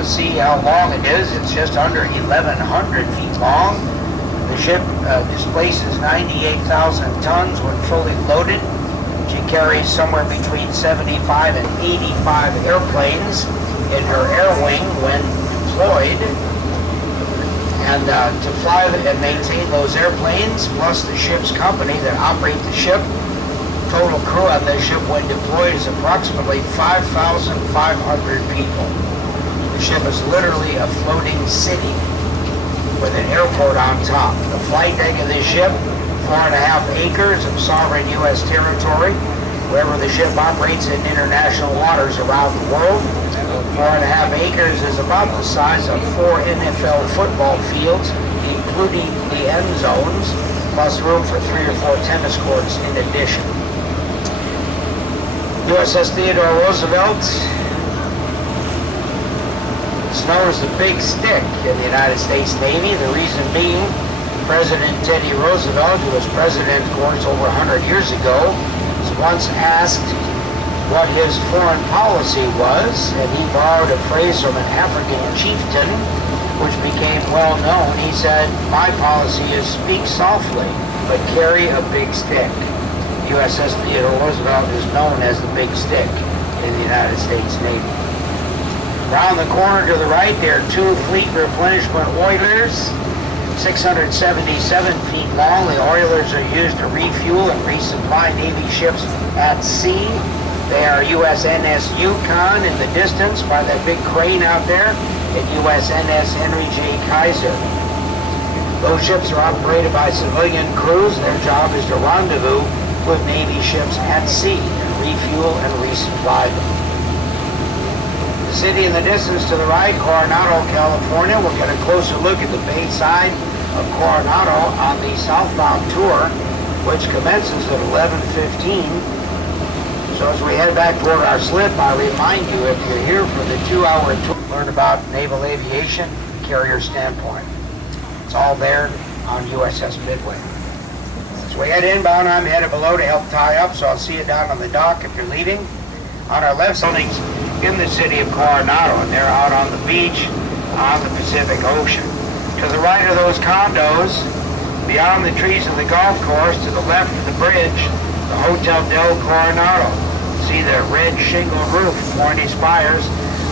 you'll see how long it is. It's just under 1,100 feet long. The ship displaces 98,000 tons when fully loaded. She carries somewhere between 75 and 85 airplanes in her air wing when deployed. And to fly and maintain those airplanes, plus the ship's company that operate the ship, total crew on this ship when deployed is approximately 5,500 people. The ship is literally a floating city with an airport on top. The flight deck of this ship, 4.5 acres of sovereign U.S. territory, wherever the ship operates in international waters around the world. 4.5 acres is about the size of 4 NFL football fields, including the end zones, plus room for 3 or 4 tennis courts in addition. USS Theodore Roosevelt is known as the Big Stick in the United States Navy. The reason being, President Teddy Roosevelt, who was president, of course, over 100 years ago, was once asked what his foreign policy was, and he borrowed a phrase from an African chieftain, which became well known. He said, "My policy is speak softly, but carry a big stick." USS Theodore Roosevelt is known as the Big Stick in the United States Navy. Around the corner to the right, there are 2 fleet replenishment oilers, 677 feet long. The oilers are used to refuel and resupply Navy ships at sea. They are USNS Yukon in the distance by that big crane out there, and USNS Henry J. Kaiser. Those ships are operated by civilian crews. Their job is to rendezvous with Navy ships at sea and refuel and resupply them. The city in the distance to the right, Coronado, California. We'll get a closer look at the bay side of Coronado on the southbound tour, which commences at 11:15. So as we head back toward our slip, I remind you, if you're here for the 2-hour tour, learn about naval aviation, carrier standpoint. It's all there on USS Midway. As we head inbound, I'm headed below to help tie up, so I'll see you down on the dock if you're leaving. On our left, buildings in the city of Coronado, and they're out on the beach on the Pacific Ocean. To the right of those condos, beyond the trees of the golf course, to the left of the bridge, the Hotel del Coronado. See the red shingle roof, pointy spires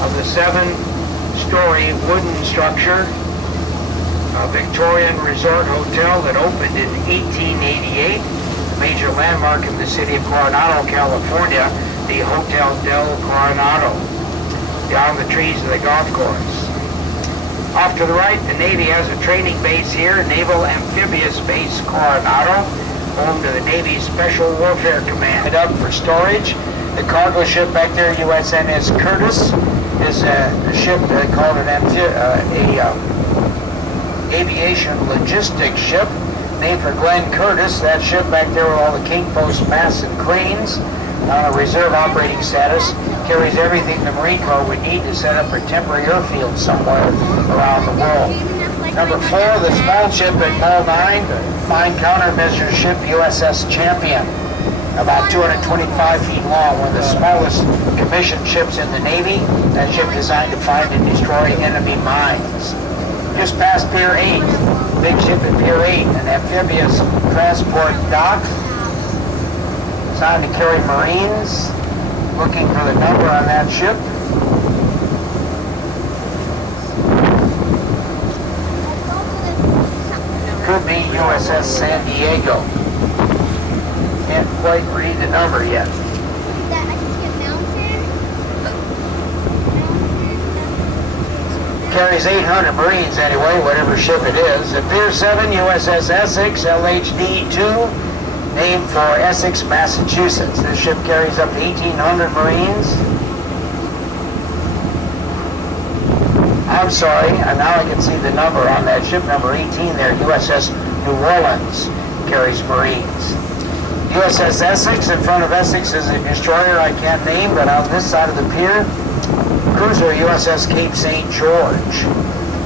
of the 7-story wooden structure, a Victorian resort hotel that opened in 1888, a major landmark in the city of Coronado, California, the Hotel del Coronado, beyond the trees of the golf course. Off to the right, the Navy has a training base here, Naval Amphibious Base Coronado, home to the Navy's Special Warfare Command. Up for storage. The cargo ship back there, USNS Curtis, is a ship they call it aviation logistics ship, named for Glenn Curtis. That ship back there with all the king post masts and cranes on a reserve operating status carries everything the Marine Corps would need to set up a temporary airfield somewhere around the world. Number 4, the small ship at Mall 9, mine countermeasure ship USS Champion, about 225 feet long, one of the smallest commissioned ships in the Navy. That ship designed to find and destroy enemy mines. Just past Pier 8, big ship at Pier 8, an amphibious transport dock, designed to carry Marines. Looking for the number on that ship. Could be USS San Diego. Can't quite read the number yet. Carries 800 Marines anyway, whatever ship it is. At Pier 7, USS Essex, LHD-2, named for Essex, Massachusetts. This ship carries up to 1,800 Marines. I'm sorry, and now I can see the number on that ship, number 18 there, USS New Orleans, carries Marines. USS Essex, in front of Essex is a destroyer I can't name, but on this side of the pier, cruiser USS Cape St. George.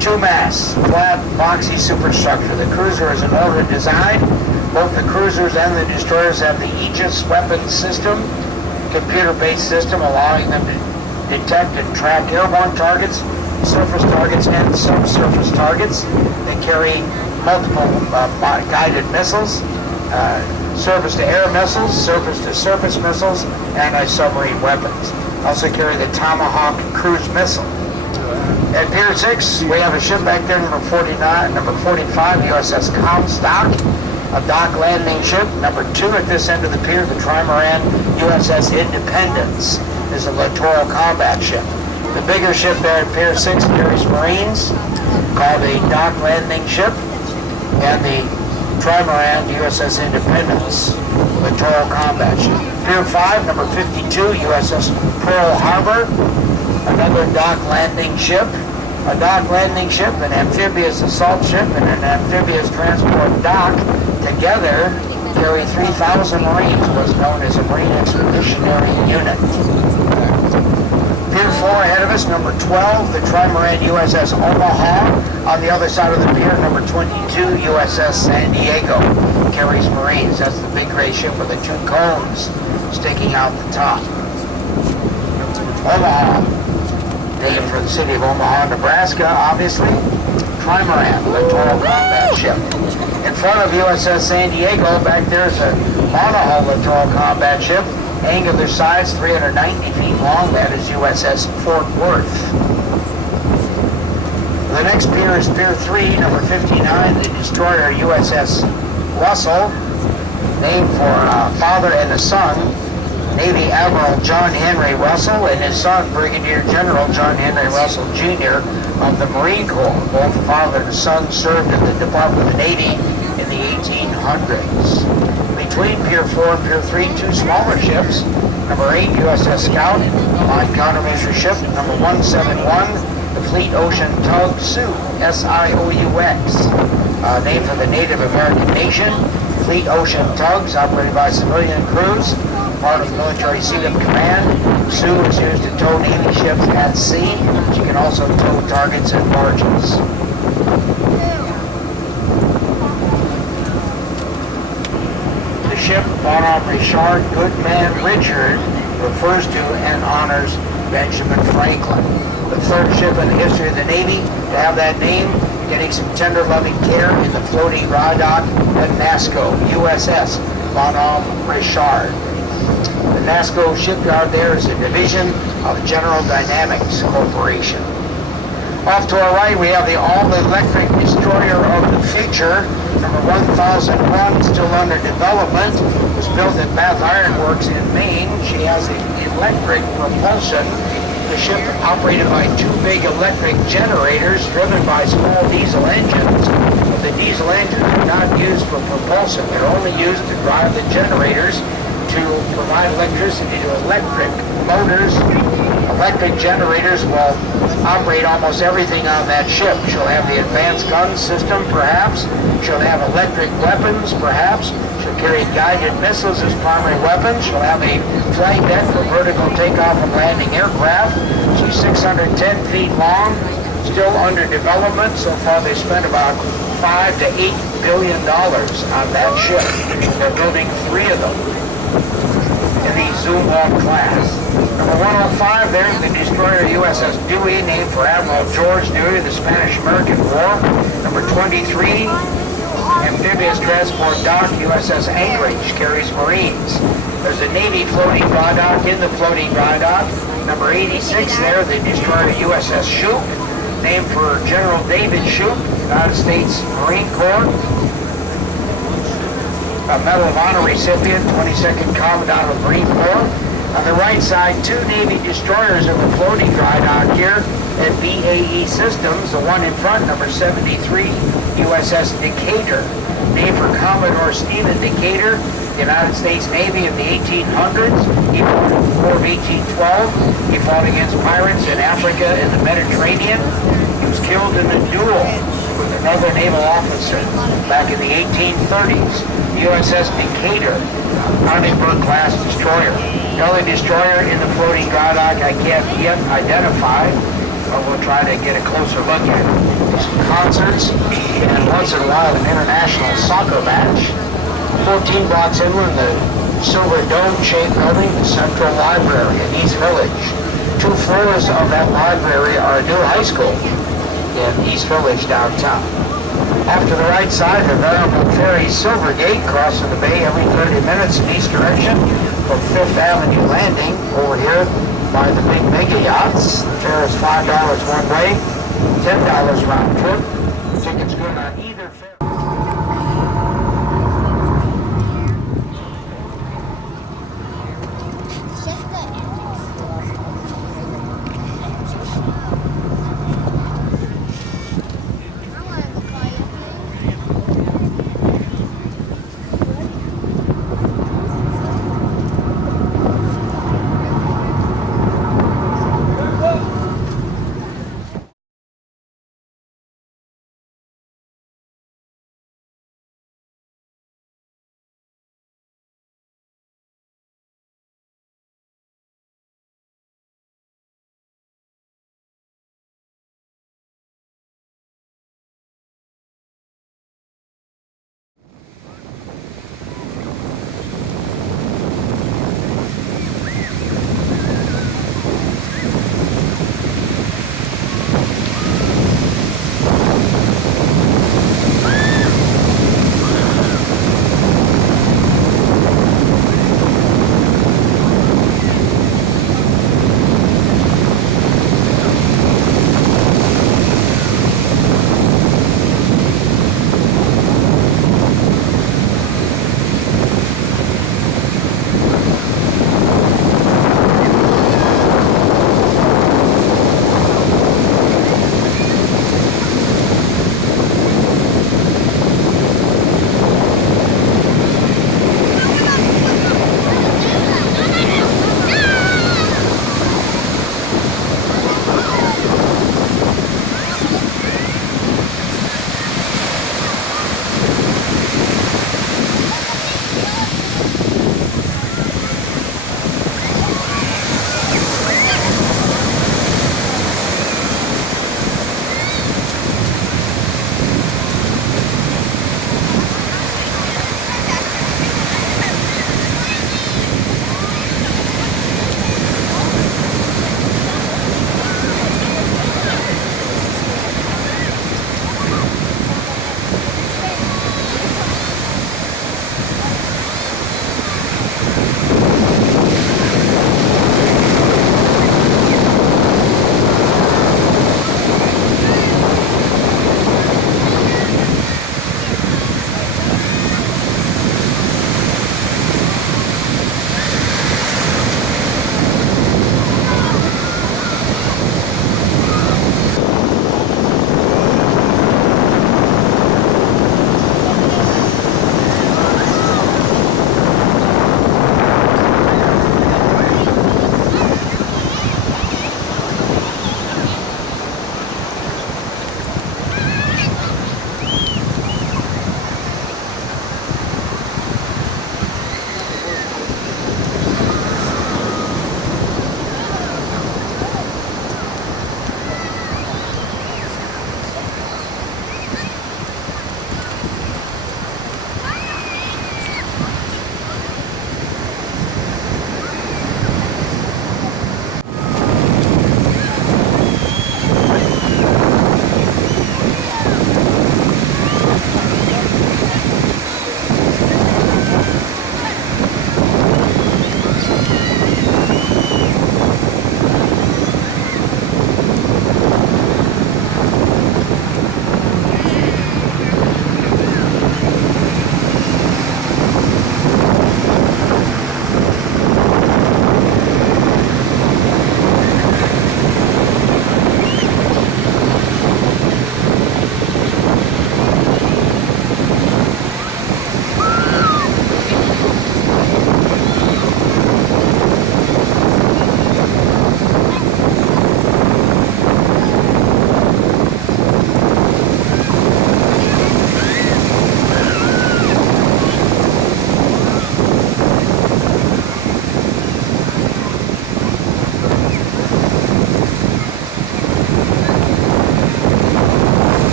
2 masts, flat, boxy superstructure. The cruiser is an older design. Both the cruisers and the destroyers have the Aegis weapons system, computer-based system allowing them to detect and track airborne targets surface targets and subsurface targets. They carry multiple guided missiles, surface-to-air missiles, surface-to-surface missiles, anti-submarine weapons. Also carry the Tomahawk cruise missile. At Pier 6, we have a ship back there, number 45, USS Comstock, a dock landing ship. Number 2 at this end of the pier, the trimaran USS Independence, is a littoral combat ship. The bigger ship there at Pier 6 carries Marines, called a dock landing ship, and the trimaran USS Independence, littoral combat ship. Pier 5, number 52, USS Pearl Harbor, another dock landing ship. A dock landing ship, an amphibious assault ship, and an amphibious transport dock together carry 3,000 Marines, what's known as a Marine Expeditionary Unit. Pier 4 ahead of us, number 12, the trimaran USS Omaha. On the other side of the pier, number 22, USS San Diego, carries Marines. That's the big gray ship with the 2 cones sticking out the top. Omaha, named for the city of Omaha, Nebraska, obviously. Trimaran, littoral combat ship. In front of USS San Diego, back there is a monohull littoral combat ship. Angular size 390 feet long. That is USS Fort Worth. The next pier is Pier 3, number 59, the destroyer USS Russell, named for father and the son, Navy Admiral John Henry Russell, and his son, Brigadier General John Henry Russell, Jr. of the Marine Corps. Both the father and son served in the Department of the Navy in the 1800s. Between Pier 4 and Pier 3, 2 smaller ships. Number 8, USS Scout, a line countermeasure ship. Number 171, the Fleet Ocean Tug Sioux, S-I-O-U-X, named for the Native American nation. Fleet Ocean Tugs, operated by civilian crews, part of the Military Sealift Command. Sioux is used to tow Navy ships at sea. She can also tow targets and barges. The ship, Bonhomme Richard Goodman Richard, refers to and honors Benjamin Franklin, the 3rd ship in the history of the Navy to have that name, getting some tender loving care in the floating dry dock at NASCO, USS Bonhomme Richard. The NASCO shipyard there is a division of General Dynamics Corporation. Off to our right, we have the all-electric destroyer of the future, number 1001, still under development. It was built at Bath Iron Works in Maine. She has electric propulsion. The ship operated by 2 big electric generators driven by small diesel engines. But the diesel engines are not used for propulsion. They're only used to drive the generators to provide electricity to electric motors. Electric generators will operate almost everything on that ship. She'll have the advanced gun system, perhaps. She'll have electric weapons, perhaps. She'll carry guided missiles as primary weapons. She'll have a flight deck for vertical takeoff and landing aircraft. She's 610 feet long, still under development. So far they've spent about $5 to $8 billion on that ship. They're building 3 of them in the Zumwalt class. Number 105 there is the destroyer USS Dewey, named for Admiral George Dewey of the Spanish-American War. Number 23, amphibious transport dock USS Anchorage, carries Marines. There's a Navy floating dry dock in the floating dry dock. Number 86 there, the destroyer USS Shoup, named for General David Shoup, United States Marine Corps. A Medal of Honor recipient, 22nd Commandant of the Marine Corps. On the right side, 2 Navy destroyers in the floating dry dock here at BAE Systems. The one in front, number 73, USS Decatur, named for Commodore Stephen Decatur, United States Navy in the 1800s. He fought in the War of 1812. He fought against pirates in Africa and the Mediterranean. He was killed in a duel with another naval officer back in the 1830s. USS Decatur, Arleigh-Burke-class destroyer. The only destroyer in the floating dry dock I can't yet identify, but we'll try to get a closer look at it. Some concerts, and once in a while an international soccer match. 14 blocks inland, the Silver Dome-shaped building, the Central Library in East Village. 2 floors of that library are a new high school in East Village downtown. After the right side, the variable ferry Silvergate crosses the bay every 30 minutes in east direction from 5th Avenue Landing over here by the big mega yachts. The fare is $5 one way, $10 round trip. Tickets good on either fare.